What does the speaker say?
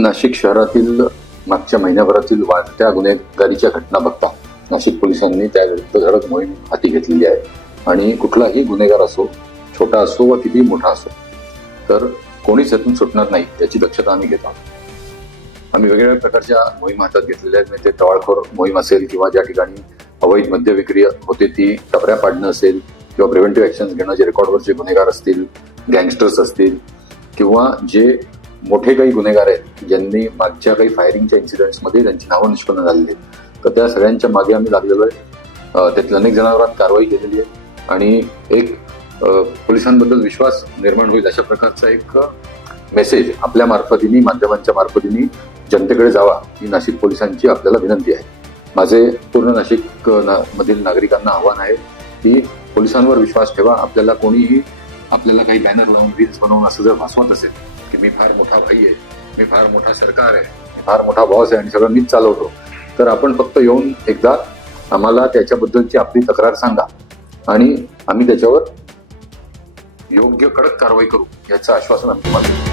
नाशिक शहरातील मागच्या महिन्याभरातील वाढत्या गुन्हेगारीच्या घटना बघता नाशिक पोलिसांनी त्याविरुद्ध धडक मोहीम हाती घेतलेली आहे आणि कुठलाही गुन्हेगार असो, छोटा असो वा किती मोठा असो, तर कोणीच यातून सुटणार नाही याची दक्षता आम्ही घेत आहोत. आम्ही वेगवेगळ्या प्रकारच्या मोहीम हातात घेतलेल्या आहेत. ते टवाळखोर मोहीम असेल किंवा ज्या ठिकाणी अवैध मद्य विक्री होते ती टपऱ्या पाडणं असेल किंवा प्रिव्हेंटिव्ह ऍक्शन्स घेणं, जे रेकॉर्डवरचे गुन्हेगार असतील, गँगस्टर्स असतील किंवा जे मोठे काही गुन्हेगार आहेत ज्यांनी मागच्या काही फायरिंगच्या इन्सिडेंट्समध्ये त्यांची नावं निष्पन्न झालेली आहेत, तर त्या सगळ्यांच्या मागे आम्ही लागलेलो आहे. त्यातील अनेक जणांवर कारवाई केलेली आहे आणि एक पोलिसांबद्दल विश्वास निर्माण होईल अशा प्रकारचा एक मेसेज आपल्या मार्फतीने, माध्यमांच्या मार्फतीने जनतेकडे जावा ही नाशिक पोलिसांची आपल्याला विनंती आहे. माझे पूर्ण नाशिक मधील नागरिकांना आव्हान आहे की पोलिसांवर विश्वास ठेवा. आपल्याला कोणीही आपल्याला काही बॅनर लावून, रील्स बनवून असं जर भासवत असेल की मी फार मोठा भाई आहे, मी फार मोठा सरकार आहे, मी फार मोठा बॉस आहे आणि सगळं मीच चालवतो, तर आपण फक्त येऊन एकदा आम्हाला त्याच्याबद्दलची आपली तक्रार सांगा आणि आम्ही त्याच्यावर योग्य कडक कारवाई करू याचं आश्वासन आम्ही तुम्हाला देतो.